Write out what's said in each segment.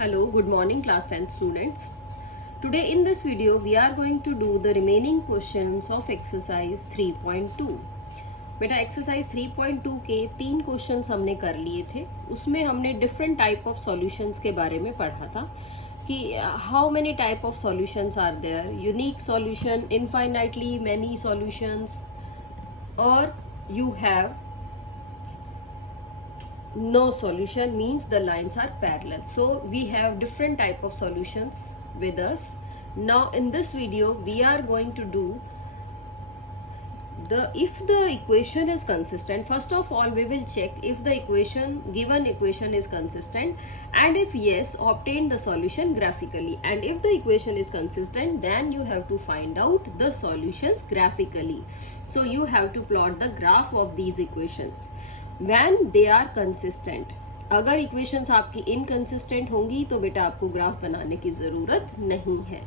Hello, good morning class 10 students. Today in this video we are going to do the remaining questions of exercise 3.2. बेटा exercise 3.2 के 3 questions हमने कर लिए थे. उसमें हमने डिफरेंट टाइप ऑफ सॉल्यूशंस के बारे में पढ़ा था कि how many type of solutions are there, unique solution, infinitely many solutions, और you have no solution means the lines are parallel. So we have different type of solutions with us. Now in this video we are going to do if the equation is consistent. First of all we will check if the given equation is consistent, and if yes, obtain the solution graphically, and if the equation is consistent then you have to find out the solutions graphically. So you have to plot the graph of these equations when they are consistent. अगर equations आपकी inconsistent होंगी तो बेटा आपको graph बनाने की जरूरत नहीं है.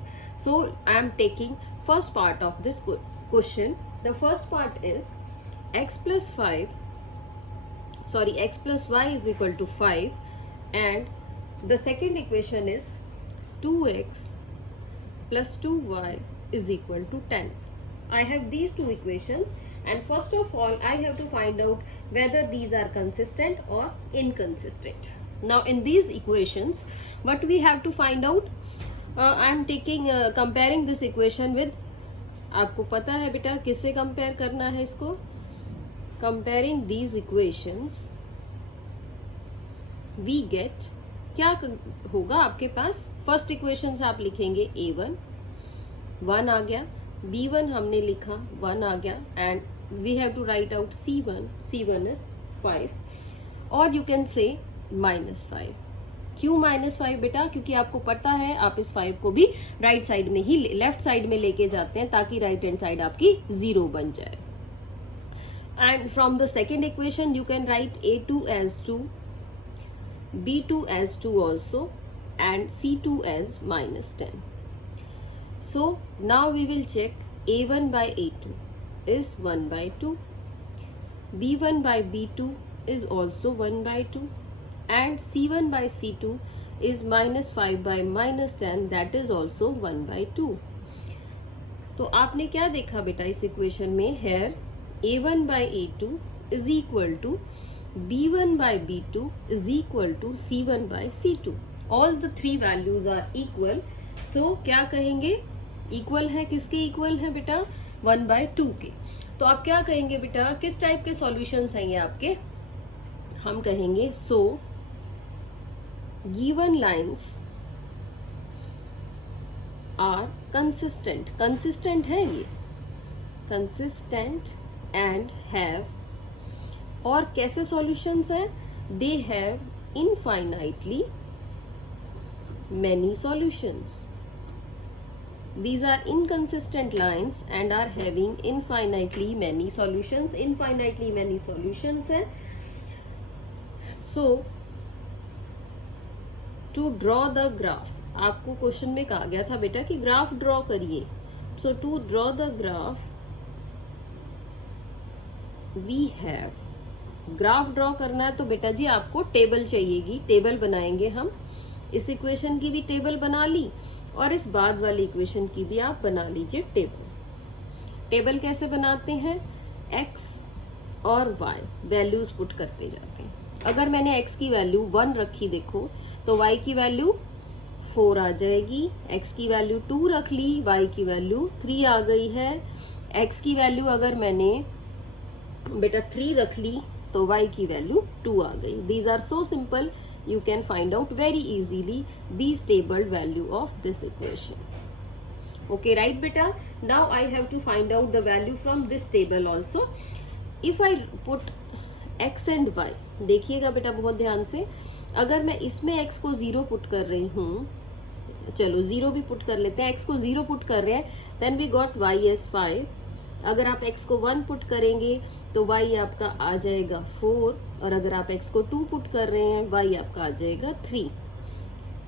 So I am taking first part of this question. The first part is x plus y is equal to 5, and the second equation is 2x plus 2y is equal to 10. I have these two equations, and first of all I have to find out whether these are consistent or inconsistent. Now in these equations what we have to find out, I am taking comparing this equation with, आपको पता है बेटा किससे compare करना है इसको. Comparing these equations we get, क्या होगा आपके पास. फर्स्ट इक्वेशन आप लिखेंगे a1, 1 आ गया, b1 हमने लिखा 1 आ गया, and we have to write out c1 is 5, और you can say -5. क्यों -5 बेटा? क्योंकि आपको पता है आप इस 5 को भी राइट साइड में ही, लेफ्ट साइड में लेके जाते हैं ताकि राइट हैंड साइड आपकी 0 बन जाए. And from the second equation you can write a2 as 2, b2 as 2 also, and c2 as -10. So now we will check a1 by a2 is 1 by 2, b1 by b2 is also 1 by 2, and c1 by c2 is -5 by -10, that is also 1 by 2. तो आपने क्या देखा बेटा इस equation में? here a1 by a2 is equal to b1 by b2 is equal to c1 by c2. all the three values are equal. so क्या कहेंगे? Equal है. किसके इक्वल है बेटा? 1 by 2 के. तो आप क्या कहेंगे बेटा? किस टाइप के सॉल्यूशंस हैं ये आपके? हम कहेंगे so given lines are consistent. Consistent है ये, कंसिस्टेंट एंड हैव, और कैसे सॉल्यूशंस हैं? They have infinitely many solutions. These are inconsistent lines and are having infinitely many solutions. Infinitely many solutions है. So to draw the graph, आपको question में कहा गया था बेटा कि ग्राफ ड्रॉ करिए. So to draw the graph we have, graph draw करना है तो बेटा जी आपको टेबल चाहिएगी. टेबल बनाएंगे हम. इस इक्वेशन की भी टेबल बना ली और इस बाद वाली इक्वेशन की भी आप बना लीजिए टेबल. टेबल कैसे बनाते हैं? x और y वैल्यूज पुट करते जाते हैं. अगर मैंने x की वैल्यू 1 रखी देखो तो y की वैल्यू 4 आ जाएगी. x की वैल्यू 2 रख ली, y की वैल्यू 3 आ गई है. x की वैल्यू अगर मैंने बेटा 3 रख ली तो y की वैल्यू 2 आ गई. These are so simple. You can find out very easily these tabled value of this equation. Okay, right beta? Now I have to find out the value from this table also. If I put x and y, देखिएगा बेटा बहुत ध्यान से. अगर मैं इसमें x को 0 put कर रही हूँ, चलो 0 भी पुट कर लेते हैं. x को 0 पुट कर रहे हैं, then we got y as 5. अगर आप x को 1 पुट करेंगे तो y आपका आ जाएगा 4, और अगर आप x को 2 पुट कर रहे हैं y आपका आ जाएगा 3.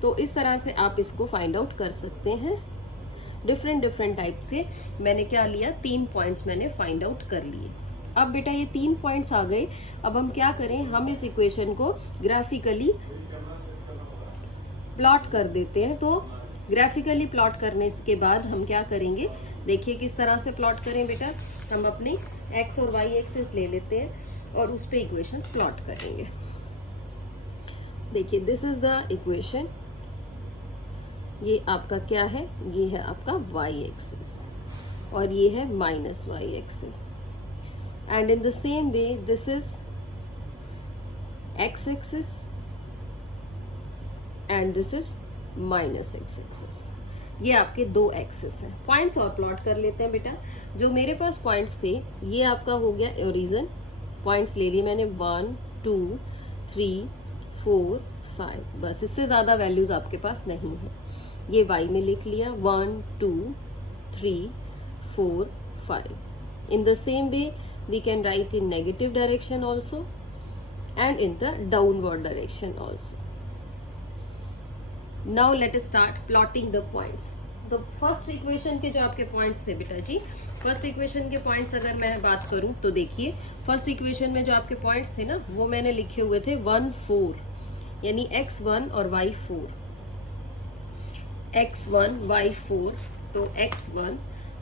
तो इस तरह से आप इसको फाइंड आउट कर सकते हैं. डिफरेंट टाइप से मैंने क्या लिया? 3 पॉइंट्स मैंने फाइंड आउट कर लिए. अब बेटा ये 3 पॉइंट्स आ गए. अब हम क्या करें? हम इस इक्वेशन को ग्राफिकली प्लॉट कर देते हैं। तो ग्राफिकली प्लॉट करने के बाद हम क्या करेंगे, देखिए किस तरह से प्लॉट करें बेटा। हम अपनी एक्स और वाई एक्सिस ले लेते हैं और उस पे इक्वेशन प्लॉट करेंगे। देखिए दिस इज द इक्वेशन, ये आपका क्या है, ये है आपका वाई एक्सिस और ये है minus Y axis. And in the same way this is X axis and this is minus X axis. ये आपके दो एक्सिस हैं। पॉइंट्स और प्लॉट कर लेते हैं बेटा। जो मेरे पास पॉइंट्स थे ये आपका हो गया ओरिजिन, पॉइंट्स ले लिए मैंने 1 2 3 4 5, बस इससे ज़्यादा वैल्यूज़ आपके पास नहीं है। ये y में लिख लिया 1 2 3 4 5। In the same way we can write in negative direction also and in the downward direction also. Now let us start plotting the points. तो फर्स्ट इक्वेशन के जो आपके पॉइंट्स थे बेटा जी, फर्स्ट इक्वेशन के पॉइंट्स अगर मैं बात करूं तो देखिए फर्स्ट इक्वेशन में जो आपके पॉइंट्स थे ना वो मैंने लिखे हुए थे 1 4, यानी x1 और y4, x1 y4, तो x1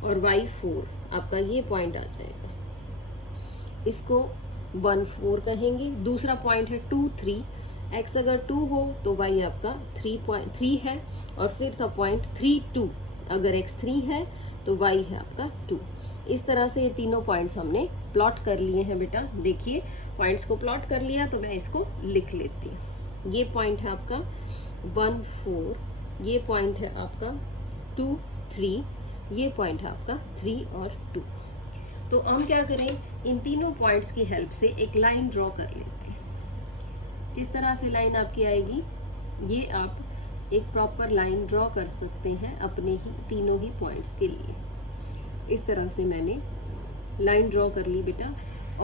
और y4 आपका ये पॉइंट आ जाएगा, इसको 1 4 कहेंगे। दूसरा पॉइंट है 2 3, x अगर 2 हो तो y आपका 3 है, और फिर का पॉइंट 3 2, अगर x 3 है तो y है आपका 2। इस तरह से ये तीनों पॉइंट्स हमने प्लॉट कर लिए हैं बेटा। देखिए पॉइंट्स को प्लॉट कर लिया तो मैं इसको लिख लेती हूँ। ये पॉइंट है आपका 1 4, ये पॉइंट है आपका 2 3, ये पॉइंट है आपका 3 और 2। तो हम क्या करें, इन तीनों पॉइंट्स की हेल्प से एक लाइन ड्रॉ कर लेते हैं। किस तरह से लाइन आपकी आएगी, ये आप एक प्रॉपर लाइन ड्रॉ कर सकते हैं अपने ही तीनों ही पॉइंट्स के लिए। इस तरह से मैंने लाइन ड्रॉ कर ली बेटा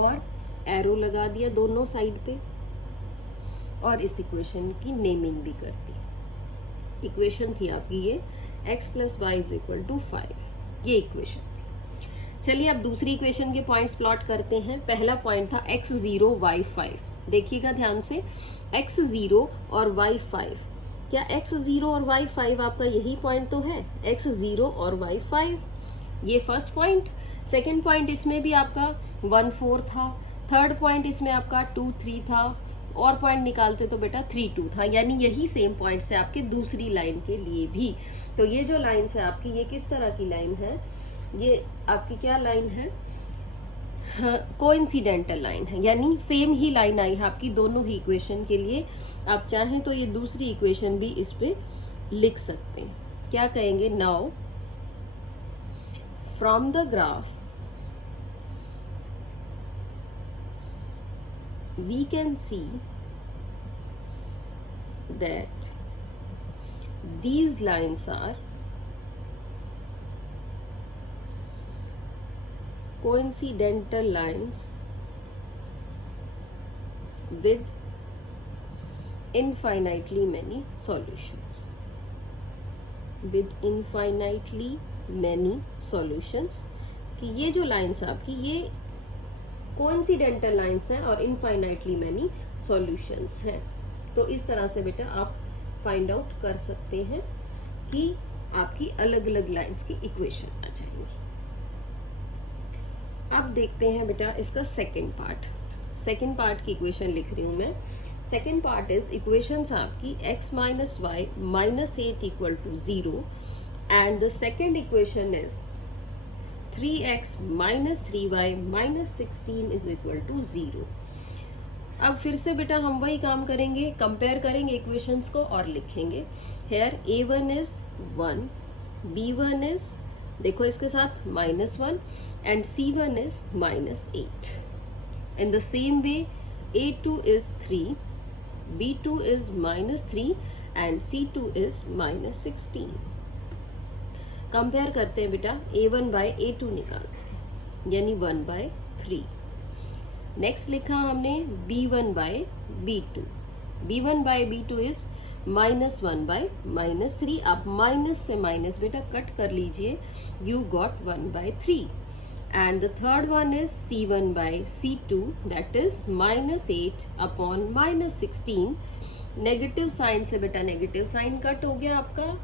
और एरो लगा दिया दोनों साइड पे, और इस इक्वेशन की नेमिंग भी कर दी। इक्वेशन थी आपकी ये x + y = 5, ये इक्वेशन थी। चलिए अब दूसरी इक्वेशन के पॉइंट्स प्लॉट करते हैं। पहला पॉइंट था x0 y5, देखिएगा ध्यान से, x0 और y5, क्या x0 और y5 आपका यही पॉइंट तो है, x0 और y5, ये फर्स्ट पॉइंट। सेकेंड पॉइंट इसमें भी आपका 1 4 था, थर्ड पॉइंट इसमें आपका 2 3 था, और पॉइंट निकालते तो बेटा 3 2 था, यानी यही सेम पॉइंट है आपके दूसरी लाइन के लिए भी। तो ये जो लाइन है आपकी, ये किस तरह की लाइन है, ये आपकी क्या लाइन है, कोइंसिडेंटल लाइन है, यानी सेम ही लाइन आई है आपकी दोनों ही इक्वेशन के लिए। आप चाहें तो ये दूसरी इक्वेशन भी इस पे लिख सकते हैं। क्या कहेंगे, now from the graph we can see that these lines are coincidental lines with infinitely many solutions, with infinitely many solutions। कि ये जो लाइन्स आपकी ये कोइंसिडेंटल लाइंस हैं और इनफाइनाइटली मैनी सॉल्यूशंस हैं। तो इस तरह से बेटा आप फाइंड आउट कर सकते हैं कि आपकी अलग अलग लाइंस की इक्वेशन आ जाएंगी। अब देखते हैं बेटा इसका सेकंड पार्ट। सेकंड पार्ट की इक्वेशन लिख रही हूं मैं। सेकंड पार्ट इज इक्वेशंस आपकी x - y -8 = 0 and the second equation is 3x - 3y - 16 = 0। अब फिर से बेटा हम वही काम करेंगे, कंपेयर करेंगे इक्वेशंस को और लिखेंगे। Hair a1 is 1, b1 is, देखो इसके साथ -1, and c1 is -8। In the same way a2 is 3, b2 is -3 and c2 is -16। Compare करते हैं बेटा, a1 by a2 निकालते हैं, यानी 1/3। नेक्स्ट लिखा हमने b1 by b2, b1 by b2 is -1 by -3। आप माइनस से माइनस बेटा कट कर लीजिए, you got 1/3। And the third one is c1 by c2, that is -8 upon -16, negative sign से बेटा नेगेटिव साइन कट हो गया आपका,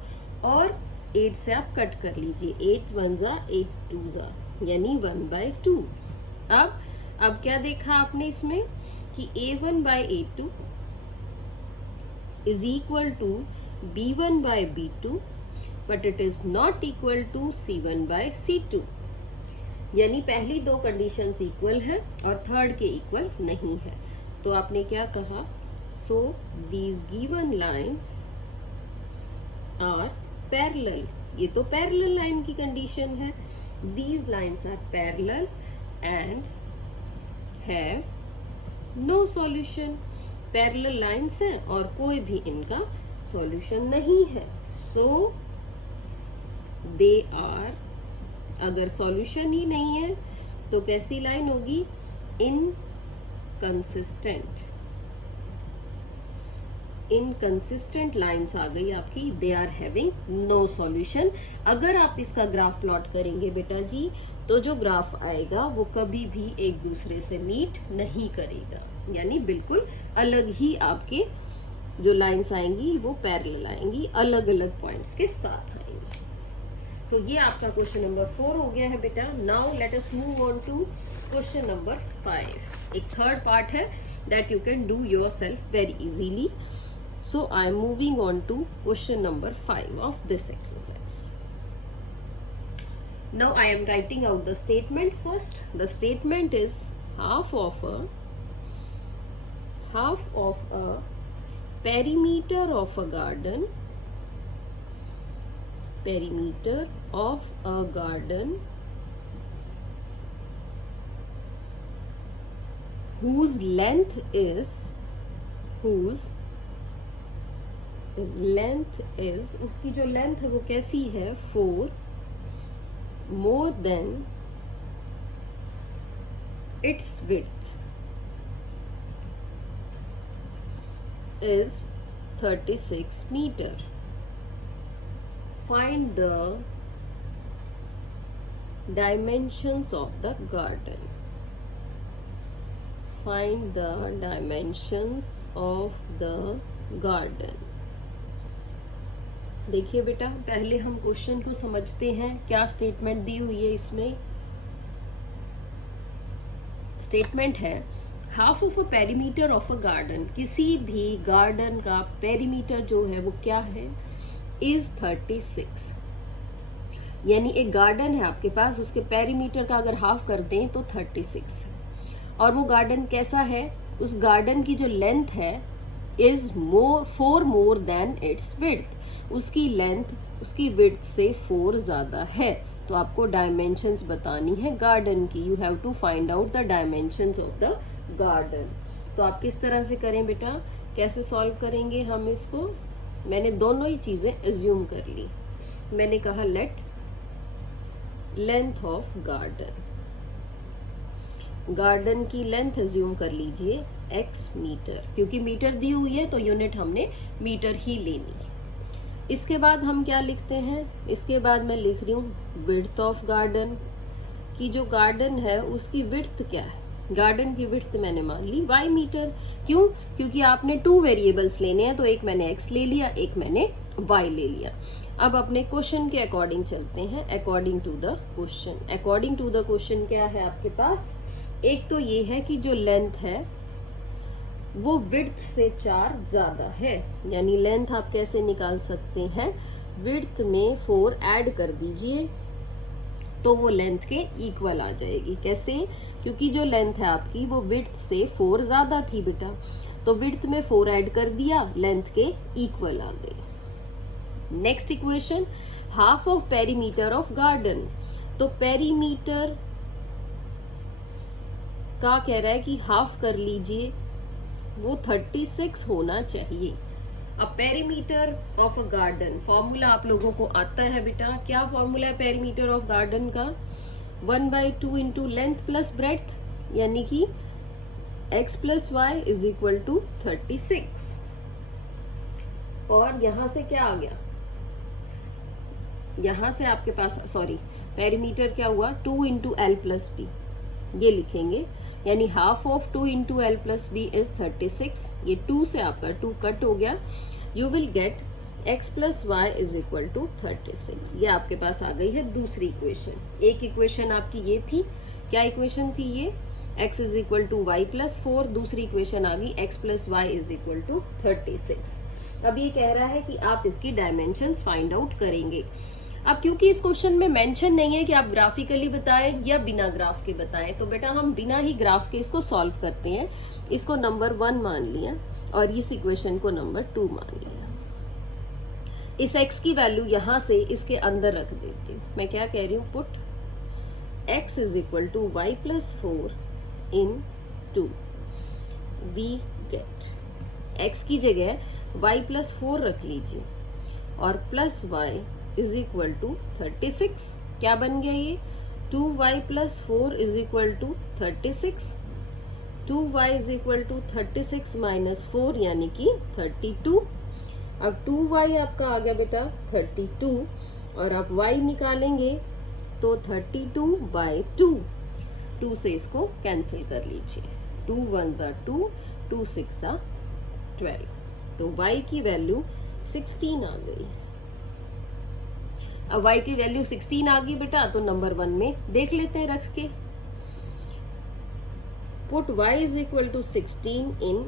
और 8 से आप कट कर लीजिए, 8 1 जा 8 2 जा, यानी 1/2। अब क्या देखा आपने इसमें कि a1/a2 is equal to b1/b2 but it is not equal to c1/c2, यानी पहली दो कंडीशंस इक्वल है और थर्ड के इक्वल नहीं है। तो आपने क्या कहा, so these given lines are parallel, ये तो पैरेलल लाइन की कंडीशन है, these lines are parallel and have no solution, parallel lines हैं और कोई भी इनका सॉल्यूशन नहीं है। सो दे आर, अगर सॉल्यूशन ही नहीं है तो कैसी लाइन होगी, इनकंसिस्टेंट, इनकंसिस्टेंट लाइंस आ गई आपकी, they are having no solution. अगर आप इसका ग्राफ प्लॉट करेंगे बेटा जी, तो जो ग्राफ आएगा वो कभी भी एक दूसरे से मीट नहीं करेगा, यानी बिल्कुल अलग ही आपके जो लाइंस आएंगी वो पैरेलल आएंगी, अलग अलग पॉइंट्स के साथ आएंगी। तो ये आपका क्वेश्चन नंबर 4 हो गया है बेटा। Now let us move on to question number 5। एक थर्ड पार्ट है that you can do yourself very easily. So I am moving on to question number 5 of this exercise. Now I am writing out the statement first. The statement is half of a perimeter of a garden, perimeter of a garden whose length is उसकी जो length है वो कैसी है, 4 more than its width is 36 meter. Find the dimensions of the garden. Find the dimensions of the garden. देखिए बेटा, पहले हम क्वेश्चन को समझते हैं, क्या स्टेटमेंट दी हुई है इसमें। स्टेटमेंट है half of a perimeter of a garden, किसी भी गार्डन का पेरीमीटर जो है वो क्या है, इज 36, यानी एक गार्डन है आपके पास, उसके पेरीमीटर का अगर हाफ कर दें तो 36, और वो गार्डन कैसा है, उस गार्डन की जो लेंथ है is 4 more than its width, उसकी लेंथ उसकी विड्थ से 4 ज्यादा है। तो आपको डायमेंशंस बतानी है गार्डन की, you have to find out the dimensions of the garden. तो आप किस तरह से करें बेटा, कैसे सॉल्व करेंगे हम इसको। मैंने दोनों ही चीजें एज्यूम कर ली। मैंने कहा लेट लेंथ ऑफ गार्डन की लेंथ एज्यूम कर लीजिए x मीटर, क्योंकि मीटर दी हुई है तो यूनिट हमने मीटर ही लेनी है। इसके बाद हम क्या लिखते हैं, इसके बाद मैं लिख रही हूँ विड्थ ऑफ गार्डन की, जो गार्डन है उसकी विड्थ क्या है, गार्डन की विड्थ मैंने मान ली y मीटर। क्यों, क्योंकि आपने 2 वेरिएबल्स लेने हैं, तो एक मैंने x ले लिया, एक मैंने y ले लिया। अब अपने क्वेश्चन के अकॉर्डिंग चलते हैं, according to the question. According to the question क्या है आपके पास, एक तो ये है कि जो लेंथ है वो विड्थ से 4 ज्यादा है, यानी लेंथ आप कैसे निकाल सकते हैं, विड्थ में 4 ऐड कर दीजिए तो वो लेंथ के इक्वल आ जाएगी। कैसे, क्योंकि जो लेंथ है आपकी वो विड्थ से 4 ज्यादा थी बेटा, तो विड्थ में 4 ऐड कर दिया, लेंथ के इक्वल आ गई। Next equation, half of perimeter of garden, तो पेरीमीटर का कह रहा है कि हाफ कर लीजिए, वो 36 होना चाहिए। अब perimeter of a garden, formula आप लोगों को आता है बेटा, क्या फॉर्मूला है पेरीमीटर ऑफ गार्डन का, 1/2 इंटू लेंथ प्लस ब्रेड्थ, यानी कि x plus Y is equal to 36। और यहां से क्या आ गया, यहां से आपके पास पेरीमीटर क्या हुआ, 2 इंटू एल प्लस बी, ये लिखेंगे, यानी half of 2 into L plus B is 36। ये 2 से आपका 2 कट हो गया, you will get x plus Y is equal to 36। ये आपके पास आ गई है दूसरी इक्वेशन। एक इक्वेशन आपकी ये थी, क्या इक्वेशन थी ये, x is equal to Y plus 4। दूसरी इक्वेशन आ गई x plus Y is equal to 36। अब ये कह रहा है कि आप इसकी डायमेंशंस फाइंड आउट करेंगे। अब क्योंकि इस क्वेश्चन में मेंशन नहीं है कि आप ग्राफिकली बताएं या बिना ग्राफ के बताएं, तो बेटा हम बिना ही ग्राफ के इसको सॉल्व करते हैं। इसको नंबर 1 मान लिया और इस इक्वेशन को नंबर 2 मान लिया। इस x की वैल्यू यहां से इसके अंदर रख देती हूँ। मैं क्या कह रही हूँ, put x is equal to Y plus 4 in 2। We get x की जगह y प्लस 4 रख लीजिए और plus Y is equal to 36। क्या बन गया ये, 2y plus 4 is equal to 36। 2y is equal to 36 minus 4 यानी कि 32। अब 2y आपका आ गया बेटा 32 और आप y निकालेंगे तो 32 बाई 2। 2 से इसको कैंसिल कर लीजिए, 2 1 जा 2, 2 6 जा 12। तो y की वैल्यू 16 आ गई। अब y की वैल्यू 16 आ गई बेटा, तो नंबर 1 में देख लेते हैं रख के। Put y is equal to 16 in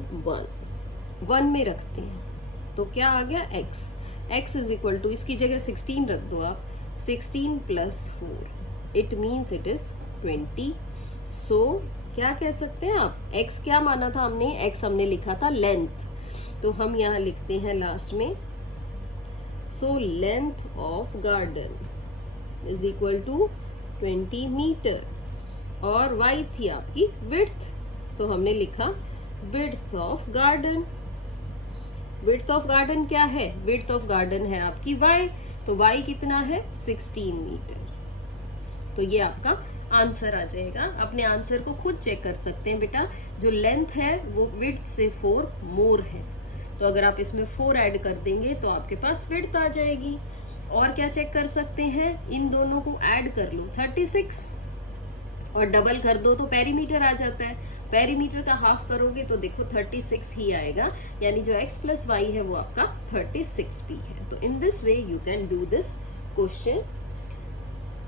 1 में रखते हैं, तो क्या आ गया x इज इक्वल टू, इसकी जगह 16 रख दो आप, 16 plus 4 it means it is 20। सो क्या कह सकते हैं आप, x क्या माना था हमने, x हमने लिखा था लेंथ, तो हम यहाँ लिखते हैं लास्ट में, so length of garden is equal to 20 metre. और y थी आपकी विड्थ, तो हमने लिखा width of garden. Width of garden क्या है, विड्थ ऑफ गार्डन है आपकी y, तो y कितना है 16 मीटर। तो ये आपका आंसर आ जाएगा। अपने आंसर को खुद चेक कर सकते हैं बेटा, जो लेंथ है वो विड्थ से 4 मोर है, तो अगर आप इसमें 4 ऐड कर देंगे तो आपके पास विड्थ आ जाएगी। और क्या चेक कर सकते हैं, इन दोनों को ऐड कर लो 36 और डबल कर दो तो पेरीमीटर आ जाता है। पेरीमीटर का हाफ करोगे तो देखो 36 ही आएगा, यानी जो x प्लस वाई है वो आपका 36 भी है। तो in this way you can do this question.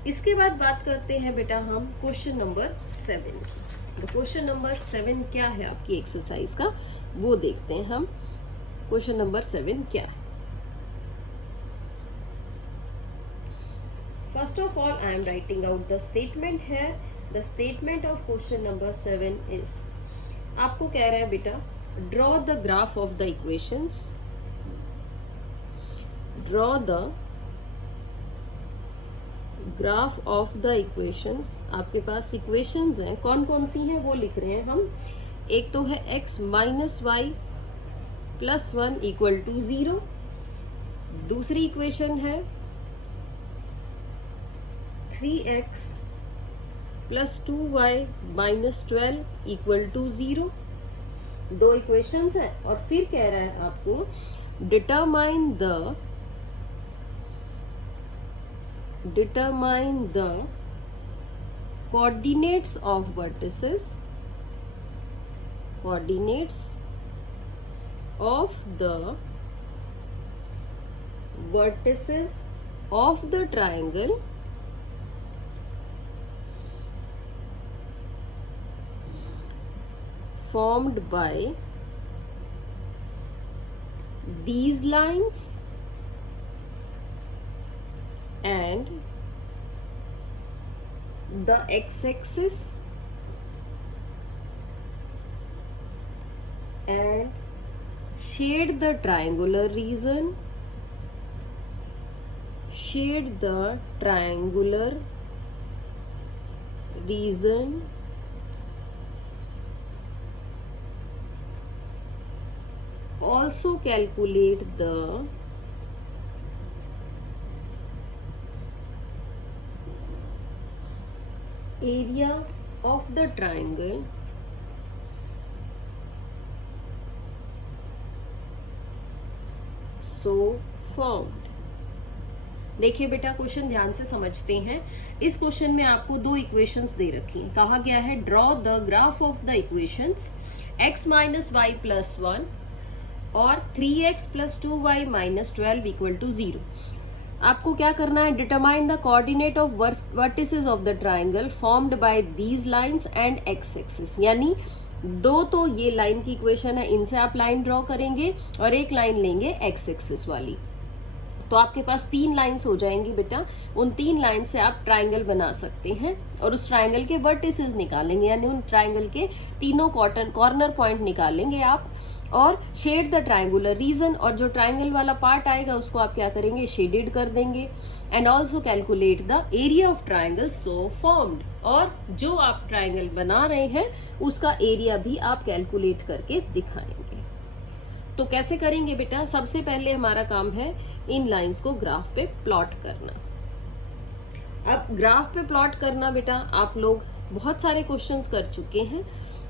इसके बाद बात करते हैं बेटा हम क्वेश्चन नंबर 7 की। तो क्वेश्चन नंबर 7 क्या है आपकी एक्सरसाइज का, वो देखते हैं हम। क्वेश्चन नंबर 7 क्या है। First of all I am writing out the statement है। The statement of question number 7 is, आपको कह रहा है बेटा draw the graph of the equations, draw the graph of the equations। आपके पास equations हैं, कौन कौन सी हैं वो लिख रहे हैं हम। एक तो है x minus Y plus 1 equal to 0। दूसरी इक्वेशन है 3x plus 2y minus 12 equal to 0। दो इक्वेशंस है और फिर कह रहा है आपको determine the coordinates of vertices, coordinates of the vertices of the triangle formed by these lines and the x-axis and shade the triangular region, shade the triangular region also calculate the area of the triangle so formed। देखिए बेटा, question ध्यान से समझते हैं। इस question में आपको दो इक्वेशंस दे रखी हैं। कहा गया है draw the graph of the equations x minus Y plus 1 और 3x plus 2y minus 12 equal to 0। आपको क्या करना है, determine the coordinate of vertices of the triangle formed by these lines and x axis. यानी दो तो ये line की इक्वेशन है, इनसे आप लाइन ड्रॉ करेंगे और एक लाइन लेंगे x एक्सिस वाली। तो आपके पास 3 लाइंस हो जाएंगी बेटा। उन 3 लाइन से आप ट्राइंगल बना सकते हैं और उस ट्राइंगल के वर्टिसेस निकालेंगे, यानी उन ट्राइंगल के तीनों कॉर्नर पॉइंट निकालेंगे आप और शेड द ट्राइंगुलर रीजन। और जो ट्राइंगल वाला पार्ट आएगा उसको आप क्या करेंगे, शेडेड कर देंगे। And also calculate the area of triangle so formed. और जो आप ट्राइंगल बना रहे हैं उसका एरिया भी आप कैलकुलेट करके दिखाएंगे। तो कैसे करेंगे बेटा, सबसे पहले हमारा काम है इन लाइंस को ग्राफ पे प्लॉट करना। अब ग्राफ पे प्लॉट करना बेटा, आप लोग बहुत सारे क्वेश्चंस कर चुके हैं,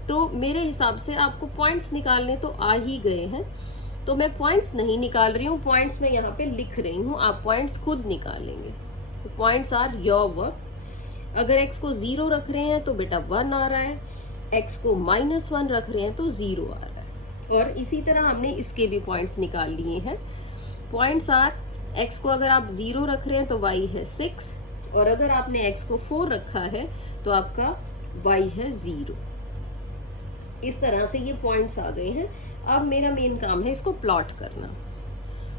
तो मेरे हिसाब से आपको पॉइंट्स निकालने तो आ ही गए हैं। तो मैं पॉइंट्स नहीं निकाल रही हूँ, पॉइंट्स मैं यहाँ पे लिख रही हूँ, आप पॉइंट्स खुद निकालेंगे। Points are your work. अगर x को 0 रख रहे हैं तो बेटा 1 आ रहा है, x को -1 रख रहे हैं तो 0 आ रहा है। और इसी तरह हमने इसके भी पॉइंट्स निकाल लिए हैं। पॉइंट्स आर, x को अगर आप 0 रख रहे हैं तो y है 6, और अगर आपने x को 4 रखा है तो आपका y है 0। इस तरह से ये पॉइंट्स आ गए हैं। अब मेरा मेन काम है इसको प्लॉट करना।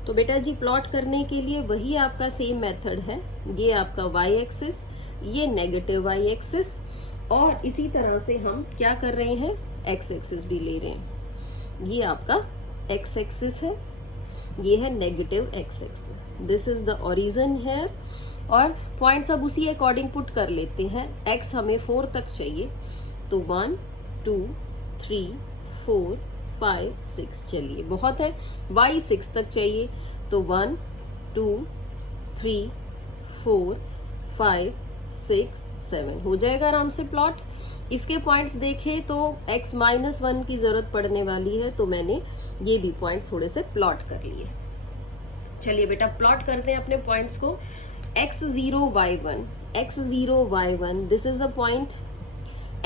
तो बेटा जी, प्लॉट करने के लिए वही आपका सेम मेथड है। ये आपका y एक्सिस, ये नेगेटिव y एक्सिस, और इसी तरह से हम क्या कर रहे हैं, x एक्सिस भी ले रहे हैं। ये आपका x एक्सिस है, ये है negative x axis. This is the origin है। और पॉइंट्स अब उसी अकॉर्डिंग पुट कर लेते हैं। x हमें 4 तक चाहिए, तो 1 2 3 4 5 6, चलिए बहुत है। y 6 तक चाहिए, तो 1 2 3 4 5 6 7 हो जाएगा आराम से प्लॉट। इसके पॉइंट्स देखें तो x -1 की जरूरत पड़ने वाली है, तो मैंने ये भी पॉइंट्स थोड़े से प्लॉट कर लिए। चलिए बेटा, प्लॉट करते हैं अपने पॉइंट्स को। x0 y1, x0 y1, this is the point.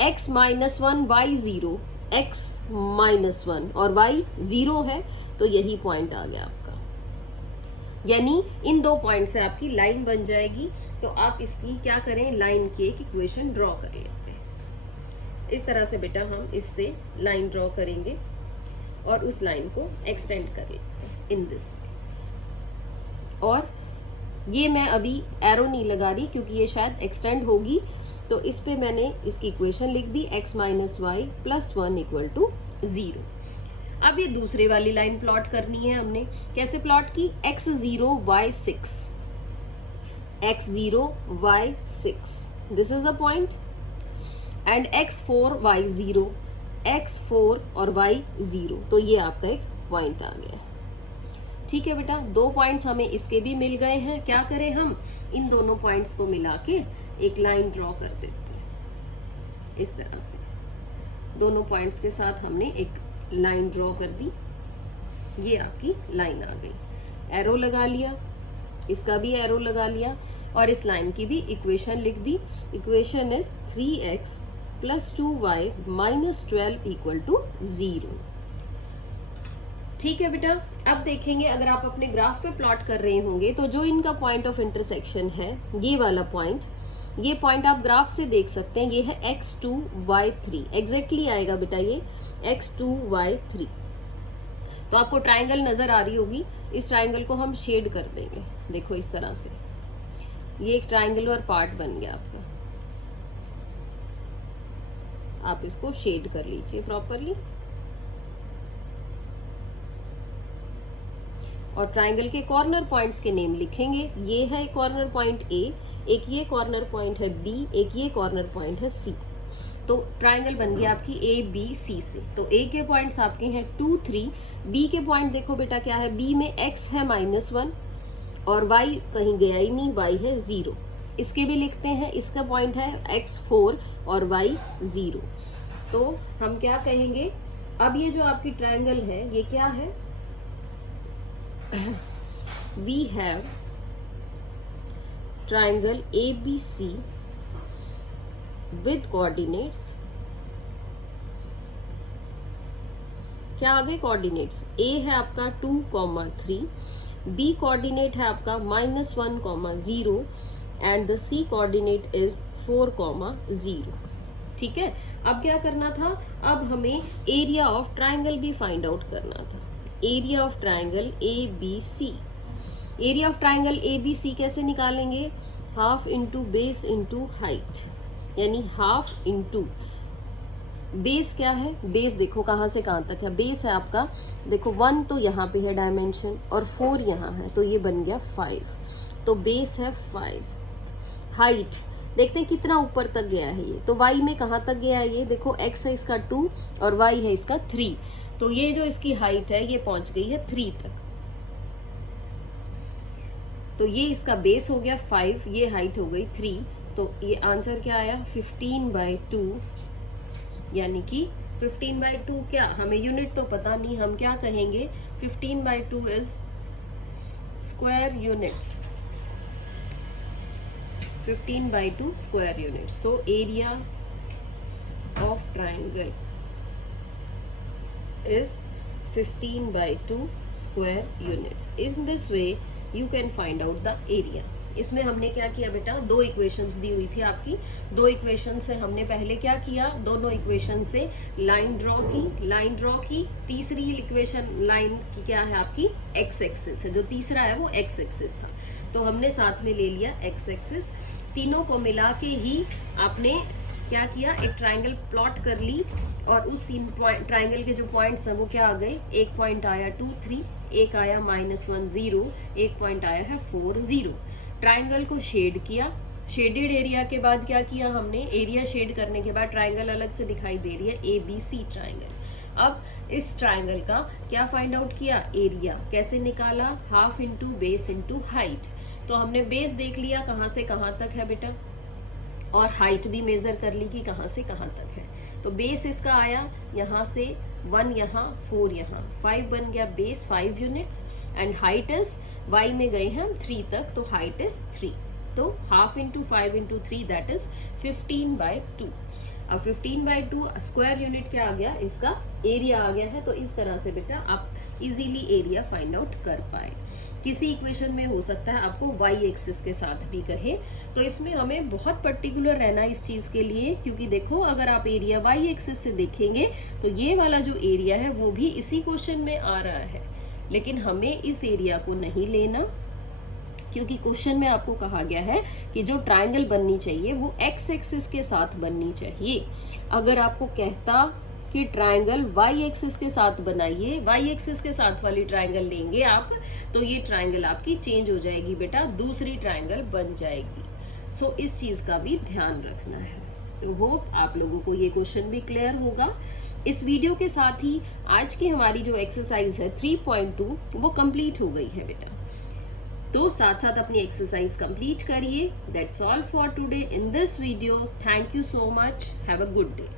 x -1 y0, x -1 और y 0 है, तो यही पॉइंट आ गया आपका। यानी इन दो पॉइंट से आपकी लाइन बन जाएगी। तो आप इसकी क्या करें, लाइन की एक इक्वेशन ड्रॉ कर लेते हैं। इस तरह से बेटा हम इससे लाइन ड्रॉ करेंगे और उस लाइन को एक्सटेंड कर लेते हैं इन दिस वे। और ये मैं अभी एरो नहीं लगा रही क्योंकि ये शायद एक्सटेंड होगी, तो इस पे मैंने इसकी इक्वेशन लिख दी, x minus Y plus 1 equal to 0। अब ये दूसरे वाली लाइन प्लॉट करनी है हमने। कैसे प्लॉट की, x0 y6, x0 y6, this is the point, and x4 y0, x4 और y0, तो ये आपका एक पॉइंट आ गया। ठीक है बेटा, 2 पॉइंट्स हमें इसके भी मिल गए हैं। क्या करें, हम इन दोनों पॉइंट्स को मिला के एक लाइन ड्रॉ कर देते हैं। इस तरह से दोनों पॉइंट्स के साथ हमने एक लाइन ड्रॉ कर दी। ये आपकी लाइन आ गई। एरो लगा लिया, इसका भी एरो लगा लिया, और इस लाइन की भी इक्वेशन लिख दी। Equation is 3x plus 2y minus 12 equal to 0। ठीक है बेटा, अब देखेंगे अगर आप अपने ग्राफ पे प्लॉट कर रहे होंगे तो जो इनका पॉइंट ऑफ इंटरसेक्शन है, ये वाला पॉइंट, ये पॉइंट आप ग्राफ से देख सकते हैं। ये है x2 y3, एग्जैक्टली आएगा बेटा ये x2 y3। तो आपको ट्राइंगल नजर आ रही होगी, इस ट्राइंगल को हम शेड कर देंगे। देखो इस तरह से ये एक ट्राइंगुलर पार्ट बन गया आपका। आप इसको शेड कर लीजिए प्रॉपरली। और ट्राइंगल के कॉर्नर पॉइंट्स के नेम लिखेंगे। ये है कॉर्नर पॉइंट A, एक ये कॉर्नर पॉइंट है B, एक ये कॉर्नर पॉइंट है C। तो ट्राइंगल बन गया आपकी ABC से। तो A के पॉइंट्स आपके हैं 2 3, B के पॉइंट देखो बेटा क्या है, B में x है -1 और y कहीं गया ही नहीं, y है 0। इसके भी लिखते हैं, इसका पॉइंट है x4 और y 0। तो हम क्या कहेंगे, अब ये जो आपकी ट्राइंगल है ये क्या है, we have triangle ABC with coordinates, क्या आ गए कोऑर्डिनेट्स? A है आपका 2,3, B कोऑर्डिनेट है आपका -1,0 and the C coordinate is 4,0. ठीक है, अब क्या करना था? अब हमें एरिया ऑफ ट्राइंगल भी फाइंड आउट करना था। Area of triangle ABC, area of triangle ABC कैसे निकालेंगे? Half into base into height, यानी हाफ इंटू बेस क्या है? बेस देखो कहाँ से कहाँ तक है। बेस है आपका, देखो 1 तो यहाँ पे है डायमेंशन और 4 यहाँ है, तो ये बन गया 5, तो बेस है 5। हाइट देखते हैं कितना ऊपर तक गया है ये, तो y में कहाँ तक गया है ये? देखो x है इसका 2 और y है इसका 3, तो ये जो इसकी हाइट है ये पहुंच गई है 3 तक। तो ये इसका बेस हो गया 5, ये हाइट हो गई 3, तो ये आंसर क्या आया? 15/2, यानी कि 15/2 क्या? हमें यूनिट तो पता नहीं, हम क्या कहेंगे? 15/2 is square units, 15/2 square units. So area of triangle is 15/2 square units. In this way you can find out the area. इसमें हमने क्या किया बेटा? दो इक्वेशंस दी हुई थी आपकी, दो इक्वेशन से हमने पहले क्या किया? दोनों इक्वेशन से लाइन ड्रॉ की। तीसरी इक्वेशन लाइन की क्या है आपकी? एक्स एक्सिस है, जो तीसरा है वो एक्स एक्सिस था, तो हमने साथ में ले लिया एक्स एक्सिस। तीनों को मिला के ही आपने क्या किया? एक ट्राइंगल प्लॉट कर ली, और उस तीन ट्राइंगल के जो पॉइंट्स हैं वो क्या आ गए? एक पॉइंट आया 2, 3, एक आया -1, 0, एक पॉइंट आया है 4, 0। ट्राइंगल को शेड किया, शेडेड एरिया के बाद क्या किया हमने? एरिया शेड करने के बाद ट्राइंगल अलग से दिखाई दे रही है, ABC ट्राइंगल। अब इस ट्राइंगल का क्या फाइंड आउट किया? एरिया कैसे निकाला? Half into base into height. तो हमने बेस देख लिया कहाँ से कहाँ तक है बेटा, और हाइट भी मेजर कर ली कि कहाँ से कहाँ तक है। तो बेस इसका आया यहाँ से 1 यहाँ, 4 यहाँ, 5 बन गया base, 5 units, and height is y में गए हैं हम 3 तक, तो हाइट इज 3। तो half into 5 into 3 that is 15/2। अब 15/2 स्क्वायर यूनिट क्या आ गया? इसका एरिया आ गया है। तो इस तरह से बेटा आप इजीली एरिया फाइंड आउट कर पाए। किसी इक्वेशन में हो सकता है आपको y एक्सिस के साथ भी कहे, तो इसमें हमें बहुत पर्टिकुलर रहना इस चीज के लिए, क्योंकि देखो अगर आप एरिया y एक्सिस से देखेंगे तो ये वाला जो एरिया है वो भी इसी क्वेश्चन में आ रहा है, लेकिन हमें इस एरिया को नहीं लेना, क्योंकि क्वेश्चन में आपको कहा गया है कि जो ट्राइंगल बननी चाहिए वो x एक्सिस के साथ बननी चाहिए। अगर आपको कहता कि ट्राइंगल y एक्सिस के साथ बनाइए, y एक्सिस के साथ वाली ट्राइंगल लेंगे आप, तो ये ट्राइंगल आपकी चेंज हो जाएगी बेटा, दूसरी ट्राइंगल बन जाएगी। सो इस चीज का भी ध्यान रखना है। तो होप आप लोगों को ये क्वेश्चन भी क्लियर होगा। इस वीडियो के साथ ही आज की हमारी जो एक्सरसाइज है 3.2 वो कंप्लीट हो गई है बेटा, तो साथ साथ अपनी एक्सरसाइज कंप्लीट करिए। That's all for today in this video. Thank you so much, have a good day.